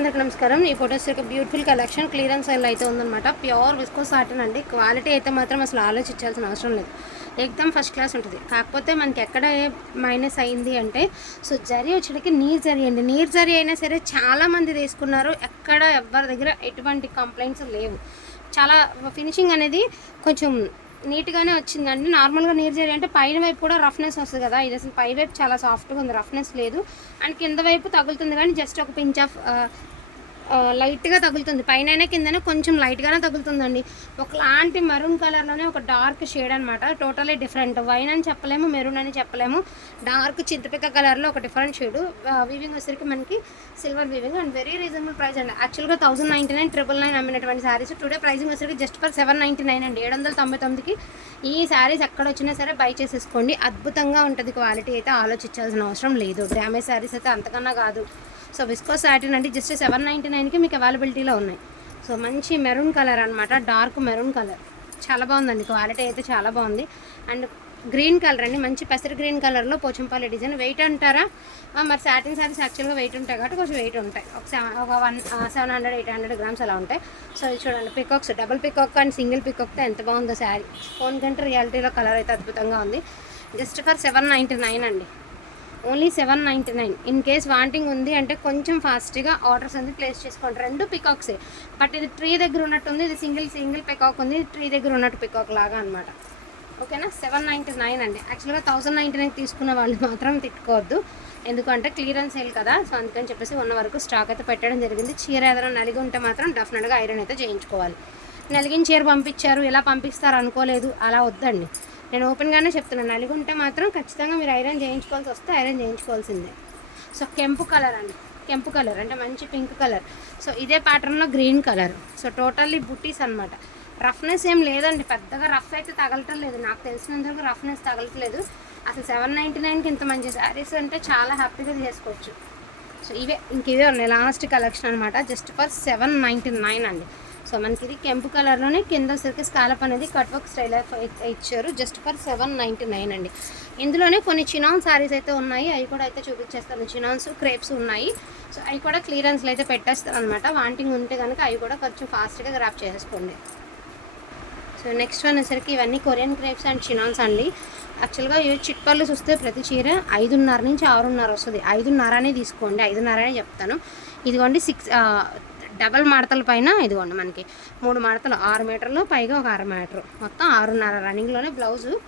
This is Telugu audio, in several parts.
అందరికి నమస్కారం. ఈ ఫొటోస్ యొక్క బ్యూటిఫుల్ కలెక్షన్ క్లియరెన్స్ సేల్ అయితే ఉందన్నమాట. ప్యూర్ విస్కో సాటన్ అండి. క్వాలిటీ అయితే మాత్రం అసలు ఆలోచించాల్సిన అవసరం లేదు. ఎక్దమ్ ఫస్ట్ క్లాస్ ఉంటుంది. కాకపోతే మనకి ఎక్కడ మైనస్ అయింది అంటే సో జరీ వచ్చేటికి నీరు జరీ అండి. నీరు జరీ అయినా సరే చాలామంది తీసుకున్నారు. ఎక్కడ ఎవరి దగ్గర ఎటువంటి కంప్లైంట్స్ లేవు. చాలా ఫినిషింగ్ అనేది కొంచెం నీట్గానే వచ్చిందండి. నార్మల్గా నీరు జరి అంటే పైన వైపు కూడా రఫ్నెస్ వస్తుంది కదా ఇది అసలు పై వైపు చాలా సాఫ్ట్గా ఉంది రఫ్నెస్ లేదు. అండ్ కింద వైపు తగులుతుంది కానీ జస్ట్ ఒక పించ్ ఆఫ్ లైట్గా తగులుతుంది. పైన కిందనే కొంచెం లైట్గానే తగులుతుందండి. ఒకలాంటి మెరూన్ కలర్లోనే ఒక డార్క్ షేడ్ అనమాట టోటలీ డిఫరెంట్ వైన్ అని చెప్పలేము మెరూన్ అని చెప్పలేము. డార్క్ చింతపిక్క కలర్లో ఒక డిఫరెంట్ షేడ్ వీవింగ్ వచ్చేసరికి మనకి silver weaving and very reasonable price అండి. యాక్చువల్గా thousand ninety nine triple nine అమ్మినటువంటి saris today pricing వచ్చేసరికి just for seven ninety nine అండి. ఏడు వందల తొంభై తొమ్మిదికి ఈ శారీస్ ఎక్కడ వచ్చినా సరే బై చేసేసుకోండి. అద్భుతంగా ఉంటుంది క్వాలిటీ అయితే ఆలోచించాల్సిన అవసరం లేదు. డ్యామేజ్ శారీస్ అయితే అంతకన్నా కాదు. సో విస్కో సాటిన్ అంటే జస్ట్ సెవెన్ నైంటీ నైన్కి మీకు అవైలబిలిటీలో ఉన్నాయి. సో మంచి మెరూన్ కలర్ అనమాట డార్క్ మెరూన్ కలర్ చాలా బాగుందండి క్వాలిటీ అయితే చాలా బాగుంది. అండ్ గ్రీన్ కలర్ అండి మంచి పెసర గ్రీన్ కలర్లో పోచంపల్లి డిజైన్ వెయిట్ అంటారా? మరి సాటిన్ సారీస్ యాక్చువల్గా వెయిట్ ఉంటాయి కాబట్టి కొంచెం వెయిట్ ఉంటాయి. ఒక సెవెన్ ఒక one seven hundred eight hundred grams అలా ఉంటాయి. సో ఇది చూడండి peacocks double peacock and single పికాక్తో ఎంత బాగుందో శారీ ఫోన్ కంటే రియాలిటీలో కలర్ అయితే అద్భుతంగా ఉంది. Just for seven ninety nine అండి. Only seven ninety nine. In case wanting ఉంది అంటే కొంచెం ఫాస్ట్గా ఆర్డర్స్ అనేది ప్లేస్ చేసుకోండి. రెండు పికాక్సే బట్ ఇది ట్రీ దగ్గర ఉన్నట్టుంది ఇది సింగిల్ సింగిల్ పికాక్ ఉంది ట్రీ దగ్గర ఉన్నట్టు పికాక్ లాగా అనమాట ఓకేనా సెవెన్ నైంటీ నైన్ అండి. యాక్చువల్గా థౌసండ్ నైంటీ నైన్ తీసుకున్న వాళ్ళు మాత్రం తిట్టుకోవద్దు. ఎందుకంటే క్లియరెన్స్ సేల్ కదా. సో అందుకని చెప్పేసి ఉన్న వరకు స్టాక్ అయితే పెట్టడం జరిగింది. చీర ఏదైనా నలిగి ఉంటే మాత్రం డెఫినెట్గా ఐరన్ అయితే చేయించుకోవాలి. నలిగిన చీర పంపించారు ఎలా పంపిస్తారు అనుకోలేదు. అలా వద్దండి. నేను ఓపెన్గానే చెప్తున్నాను నలిగి ఉంటే మాత్రం ఖచ్చితంగా మీరు ఐరన్ చేయించుకోవాల్సి వస్తే ఐరన్ చేయించుకోవాల్సిందే. సో కెంపు కలర్ అండి. కెంపు కలర్ అంటే మంచి పింక్ కలర్. సో ఇదే ప్యాటర్న్లో గ్రీన్ కలర్. సో టోటల్లీ బుట్టీస్ అనమాట రఫ్నెస్ ఏం లేదండి పెద్దగా రఫ్ అయితే తగలటం లేదు. నాకు తెలిసినంతవరకు రఫ్నెస్ తగలట్లేదు. అసలు సెవెన్ నైంటీ నైన్కి ఇంత మంచి శారీస్ అంటే చాలా హ్యాపీగా చేసుకోవచ్చు. సో ఇవే ఇంక ఇవే ఉన్నాయి. లాస్ట్ కలెక్షన్ అనమాట just for seven ninety nine అండి. సో మనకి ఇది కెంపు కలర్లోనే కింద సరికి స్కాలప్ అనేది కట్ వర్క్ స్టైల్ ఇచ్చారు. Just for seven ninety nine అండి. ఇందులోనే కొన్ని చినాన్ శారీస్ అయితే ఉన్నాయి. అవి కూడా అయితే చూపించేస్తాను. చినాన్స్ క్రేప్స్ ఉన్నాయి. సో అవి కూడా క్లియరెన్స్లో అయితే పెట్టేస్తారు అనమాట వాంటింగ్ ఉంటే కనుక అవి కూడా కొంచెం ఫాస్ట్గా గ్రాప్ చేసుకోండి సో నెక్స్ట్ వన్ వచ్చేసరికి ఇవన్నీ కొరియన్ క్రేప్స్ అండ్ చినాన్స్ అండి. యాక్చువల్గా ఇవి చిట్పళ్ళు చూస్తే ప్రతి చీర ఐదున్నర నుంచి ఆరున్నర వస్తుంది. ఐదున్నరనే తీసుకోండి. ఐదున్నరనే చెప్తాను. ఇదిగోండి సిక్స్ డబల్ మడతల పైన ఇదిగోండి మనకి మూడు మడతలు ఆరు మీటర్లు పైగా ఒక అర మీటర్. మొత్తం ఆరున్నర రన్నింగ్లోనే బ్లౌజు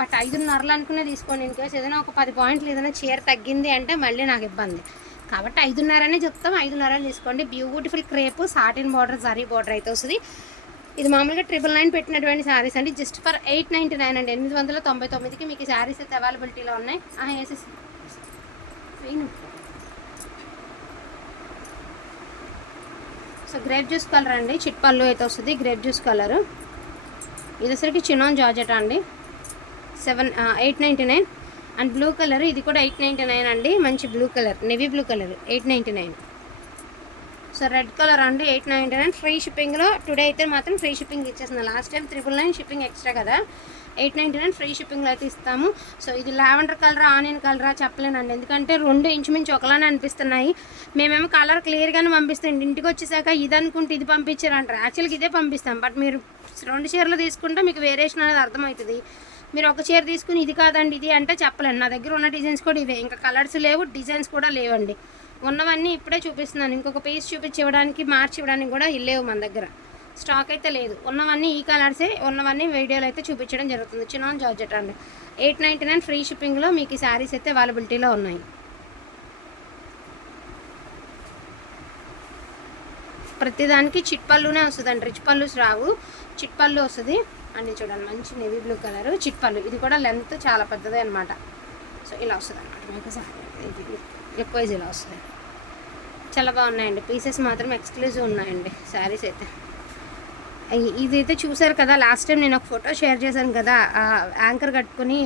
బట్ ఐదున్నరలు అనుకునే తీసుకోండి ఇన్ కేసు ఏదైనా ఒక పది పాయింట్లు ఏదైనా చీర తగ్గింది అంటే మళ్ళీ నాకు ఇబ్బంది. కాబట్టి ఐదున్నరనే చెప్తాం. ఐదున్నరలు తీసుకోండి. Beautiful crepe satin border zari border అయితే వస్తుంది. ఇది మామూలుగా ట్రిపుల్ నైన్ పెట్టినటువంటి శారీస్ అండి. Just for eight ninety nine అండి. ఎనిమిది వందల తొంభై తొమ్మిదికి మీకు ఈ శారీస్ అయితే అవైలబిలిటీలో ఉన్నాయి. ఆ, వేసేసి. సో గ్రేప్ జ్యూస్ కలర్ అండి. చిట్పల్లు అయితే వస్తుంది. Grape juice colour. ఇది వచ్చరికి చినాన్ జార్జెట్ అండి. Seven eight ninety nine. And blue colour. ఇది కూడా ఎయిట్ నైంటీ నైన్ అండి. మంచి blue colour. Navy blue colour. Eight ninety nine. So red colour అండి ఎయిట్ నైంటీ నైన్. ఫ్రీ షిప్పింగ్లో టుడే అయితే మాత్రం ఫ్రీ షిప్పింగ్ ఇచ్చేస్తుంది last time triple nine shipping extra కదా. ఎయిట్ నైంటీ నైన్ ఫ్రీ షిప్పింగ్లో అయితే ఇస్తాము. సో ఇది లావెండర్ కలరా ఆనియన్ కలరా చెప్పలేనండి. ఎందుకంటే రెండు ఇంచుమించు ఒకలానే అనిపిస్తున్నాయి. మేమేమో కలర్ క్లియర్గానే పంపిస్తాం. ఇంటికి వచ్చేసాక ఇది అనుకుంటే ఇది పంపించారంటారు. యాక్చువల్గా ఇదే పంపిస్తాం. బట్ మీరు రెండు చీరలు తీసుకుంటే మీకు వేరియేషన్ అనేది అర్థమవుతుంది. మీరు ఒక చీర తీసుకుని ఇది కాదండి ఇది అంటే చెప్పలేను. నా దగ్గర ఉన్న డిజైన్స్ కూడా ఇవే. ఇంకా కలర్స్ లేవు డిజైన్స్ కూడా లేవండి. ఉన్నవన్నీ ఇప్పుడే చూపిస్తున్నాను. ఇంకొక పీస్ చూపించి ఇవ్వడానికి మార్చి ఇవ్వడానికి కూడా లేవు మన దగ్గర. స్టాక్ అయితే లేదు. ఉన్నవన్నీ ఈ కలర్సే ఉన్నవన్నీ వీడియోలో అయితే చూపించడం జరుగుతుంది. చిన్న జార్జెట్ అండి. ఎయిట్ నైంటీ నైన్ ఫ్రీ షిప్పింగ్లో మీకు ఈ శారీస్ అయితే అవైలబిలిటీలో ఉన్నాయి. ప్రతిదానికి చిట్ పళ్ళునే వస్తుందండి. రిచ్ పళ్ళు రావు. చిట్ పళ్ళు వస్తుంది. అన్నీ చూడండి మంచి నేవీ బ్లూ కలర్ చిట్పల్లు ఇది కూడా లెంత్ చాలా పెద్దదే అనమాట సో ఇలా వస్తుంది అనమాట మీకు ఇది ఎక్కువ ఇలా వస్తుంది. చాలా బాగున్నాయండి. పీసెస్ మాత్రం ఎక్స్క్లూజివ్ ఉన్నాయండి శారీస్ అయితే. ఇదైతే చూసారు కదా లాస్ట్ టైం నేను ఒక ఫోటో షేర్ చేశాను కదా యాంకర్ కట్టుకుని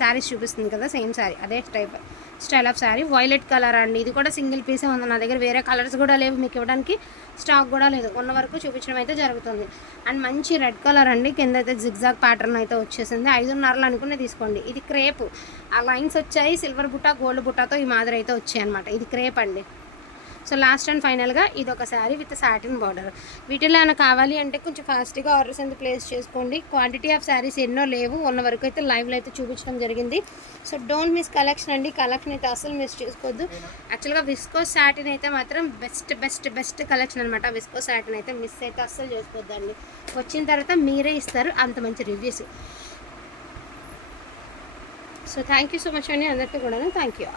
శారీస్ చూపిస్తుంది కదా సేమ్ శారీ అదే type style of sari. Violet colour అండి. ఇది కూడా సింగిల్ పీసే ఉంది నా దగ్గర. వేరే కలర్స్ కూడా లేవు. మీకు ఇవ్వడానికి స్టాక్ కూడా లేదు. ఉన్న వరకు చూపించడం అయితే జరుగుతుంది. అండ్ మంచి రెడ్ కలర్ అండి. కింద అయితే జిగ్జాగ్ ప్యాటర్న్ అయితే వచ్చేసింది. ఐదున్నరలు అనుకునే తీసుకోండి. ఇది క్రేప్. ఆ లైన్స్ వచ్చాయి. సిల్వర్ బుట్ట గోల్డ్ బుట్టతో ఈ మాదిరి అయితే వచ్చాయి అనమాట ఇది క్రేప్ అండి. సో లాస్ట్ అండ్ ఫైనల్గా ఇది ఒక శారీ విత్ సాటిన్ బార్డర్. వీటిలో ఏమైనా కావాలి అంటే కొంచెం ఫాస్ట్గా ఆర్డర్స్ అంతా ప్లేస్ చేసుకోండి. క్వాంటిటీ ఆఫ్ శారీస్ ఎన్నో లేవు. ఉన్న వరకు అయితే లైవ్లో అయితే చూపించడం జరిగింది. సో డోంట్ మిస్ కలెక్షన్ అండి. కలెక్షన్ అయితే అసలు మిస్ చేసుకోవద్దు. యాక్చువల్గా విస్కో శాటిన్ అయితే మాత్రం బెస్ట్ బెస్ట్ బెస్ట్ కలెక్షన్ అనమాట విస్కో శాటిన్ అయితే మిస్ అయితే అస్సలు చేసుకోవద్దండి. వచ్చిన తర్వాత మీరే ఇస్తారు. అంత మంచి reviews. So thank you so much అండి అందరికీ కూడా థ్యాంక్ యూ.